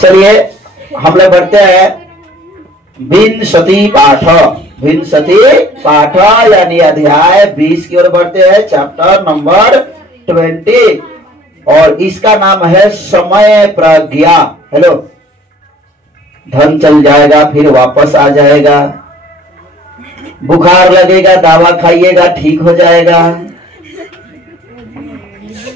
चलिए हम लोग बढ़ते हैं विंशति पाठ। विंशति पाठ यानी अध्याय 20 की ओर बढ़ते हैं, चैप्टर नंबर 20, और इसका नाम है समय प्रज्ञा। हेलो, धन चल जाएगा फिर वापस आ जाएगा, बुखार लगेगा दवा खाइएगा ठीक हो जाएगा,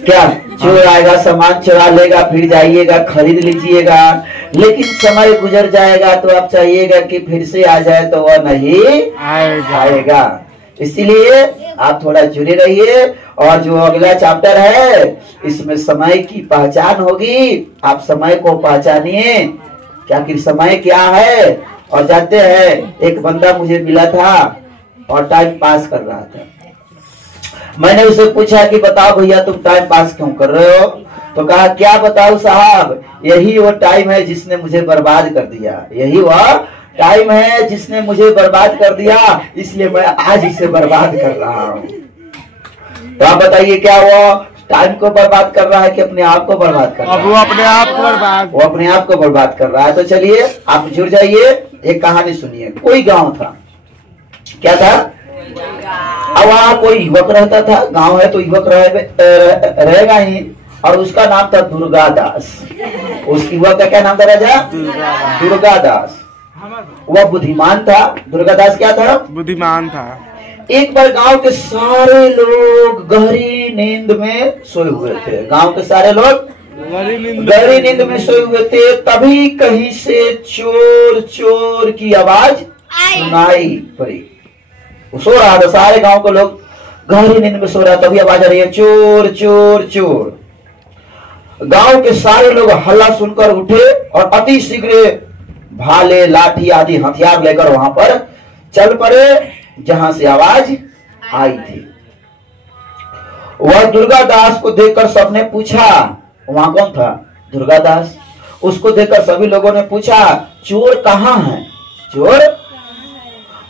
क्या चोर आएगा सामान चुरा लेगा फिर जाइएगा खरीद लीजिएगा, लेकिन समय गुजर जाएगा तो आप चाहिएगा कि फिर से आ जाए तो वह नहीं आएगा। इसीलिए आप थोड़ा जुड़े रहिए, और जो अगला चैप्टर है इसमें समय की पहचान होगी। आप समय को पहचानिए, क्या कि समय क्या है। और जानते हैं एक बंदा मुझे मिला था और टाइम पास कर रहा था। मैंने उसे पूछा कि बताओ भैया तुम टाइम पास क्यों कर रहे हो? तो कहा क्या बताऊं साहब, यही वो टाइम है जिसने मुझे बर्बाद कर दिया, यही वह टाइम है जिसने मुझे बर्बाद कर दिया, इसलिए मैं आज इसे बर्बाद कर रहा हूँ। तो आप बताइए क्या वो टाइम को बर्बाद कर रहा है कि अपने आप को बर्बाद कर रहा है? वो अपने आप को बर्बाद, वो अपने आप को बर्बाद कर रहा है। तो चलिए आप जुड़ जाइए, एक कहानी सुनिए। कोई गांव था, क्या था? अब वहाँ कोई युवक रहता था। गांव है तो युवक रहेगा ही, और उसका नाम था दुर्गादास। उस युवक का क्या नाम था राजा? दुर्गादास। वह बुद्धिमान था। दुर्गादास क्या था? बुद्धिमान था। एक बार गांव के सारे लोग गहरी नींद में सोए हुए थे। गांव के सारे लोग गहरी नींद में सोए हुए थे, तभी कहीं से चोर चोर की आवाज सुनाई पड़ी। वो सो रहा था, सारे गांव के लोग गहरी नींद में सो रहा, तभी आवाज आ रही है चोर चोर चोर। गांव के सारे लोग हल्ला सुनकर उठे और अति शीघ्र भाले लाठी आदि हथियार लेकर वहां पर चल पड़े जहां से आवाज आई थी। वह दुर्गादास को देखकर सबने पूछा, वहां कौन था? दुर्गादास। उसको देखकर सभी लोगों ने पूछा चोर कहाँ है? चोर।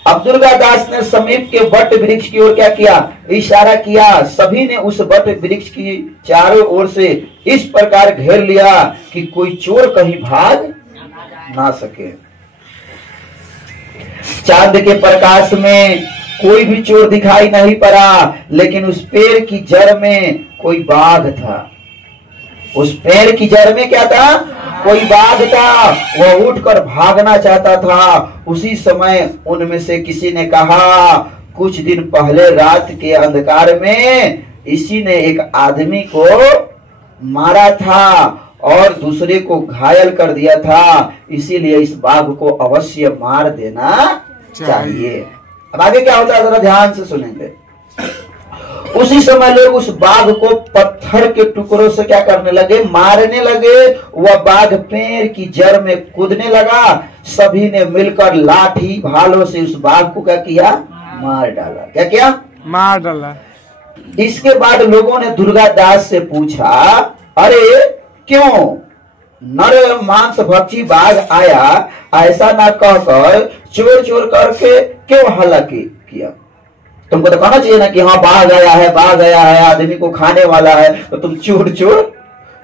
अब दुर्गादास ने समीप के वट वृक्ष की ओर क्या किया? इशारा किया। सभी ने उस वट वृक्ष की चारों ओर से इस प्रकार घेर लिया कि कोई चोर कहीं भाग ना सके। चांद के प्रकाश में कोई भी चोर दिखाई नहीं पड़ा, लेकिन उस पेड़ की जड़ में कोई बाघ था। उस पेड़ की जड़ में क्या था? कोई बाघ था। वह उठकर भागना चाहता था। उसी समय उनमें से किसी ने कहा, कुछ दिन पहले रात के अंधकार में इसी ने एक आदमी को मारा था और दूसरे को घायल कर दिया था, इसीलिए इस बाघ को अवश्य मार देना चाहिए। अब आगे क्या होता है जरा ध्यान से सुनेंगे। उसी समय लोग उस बाघ को पत्थर के टुकड़ों से क्या करने लगे? मारने लगे। वह बाघ पेड़ की जड़ में कूदने लगा। सभी ने मिलकर लाठी भालों से उस बाघ को क्या किया? मार डाला। क्या किया? मार डाला। इसके बाद लोगों ने दुर्गादास से पूछा, अरे क्यों नर मांस भक्षी बाघ आया, ऐसा ना कहकर चोर चोर करके क्यों हल्ला किया? तुमको तो कहना चाहिए ना कि हाँ बाघ आया है, बाघ आया है, आदमी को खाने वाला है, तो तुम चोर चोर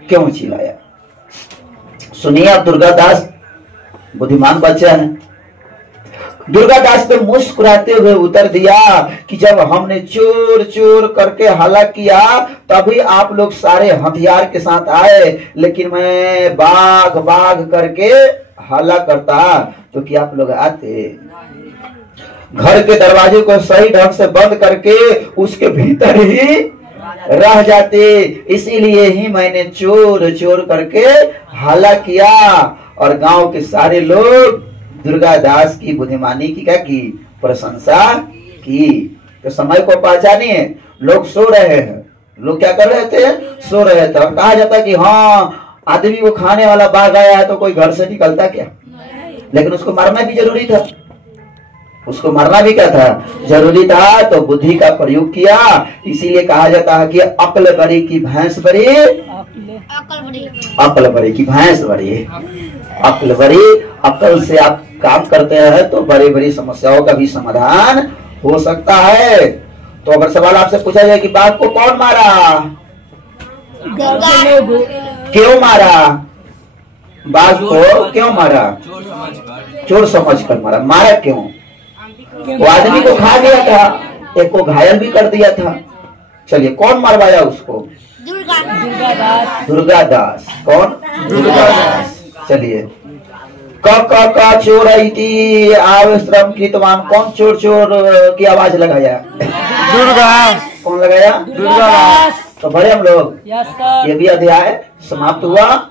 क्यों चिल्लाया? सुनिए, आप दुर्गादास बुद्धिमान बच्चा है। दुर्गादास ने मुस्कुराते हुए उत्तर दिया कि जब हमने चोर चोर करके हल्ला किया तभी आप लोग सारे हथियार के साथ आए, लेकिन मैं बाघ बाघ करके हल्ला करता तो क्या आप लोग आते? घर के दरवाजे को सही ढंग से बंद करके उसके भीतर ही रह जाते, इसीलिए ही मैंने चोर चोर करके हल्ला किया। और गांव के सारे लोग दुर्गादास की बुद्धिमानी की क्या की? प्रशंसा की। तो समय को पहचानिए। लोग सो रहे हैं, लोग क्या कर रहे थे? सो रहे थे। और कहा जाता कि हाँ आदमी को खाने वाला बाघ आया है तो कोई घर से निकलता क्या? लेकिन उसको मारना भी जरूरी था। उसको मारना भी क्या था? जरूरी था। तो बुद्धि का प्रयोग किया। इसीलिए कहा जाता है कि अक्ल बड़ी की भैंस बड़ी, अक्ल बड़ी की भैंस बड़ी। अक्ल बड़ी, अक्ल से आप काम करते हैं तो बड़ी बड़ी समस्याओं का भी समाधान हो सकता है। तो अगर सवाल आपसे पूछा जाए कि बाघ को कौन मारा? क्यों मारा? बाघ को क्यों मारा? चोर समझ कर मारा। मारा क्यों? वो आदमी को खा गया था, एक को घायल भी कर दिया था। चलिए, कौन मरवाया उसको? दुर्गा दास। कौन? दुर्गा दास। चलिए, क चोर इति आश्रम कृतवान। कौन चोर चोर की आवाज लगाया? दुर्गा। कौन लगाया? दुर्गा। तो बड़े हम लोग। ये भी अध्याय समाप्त हुआ।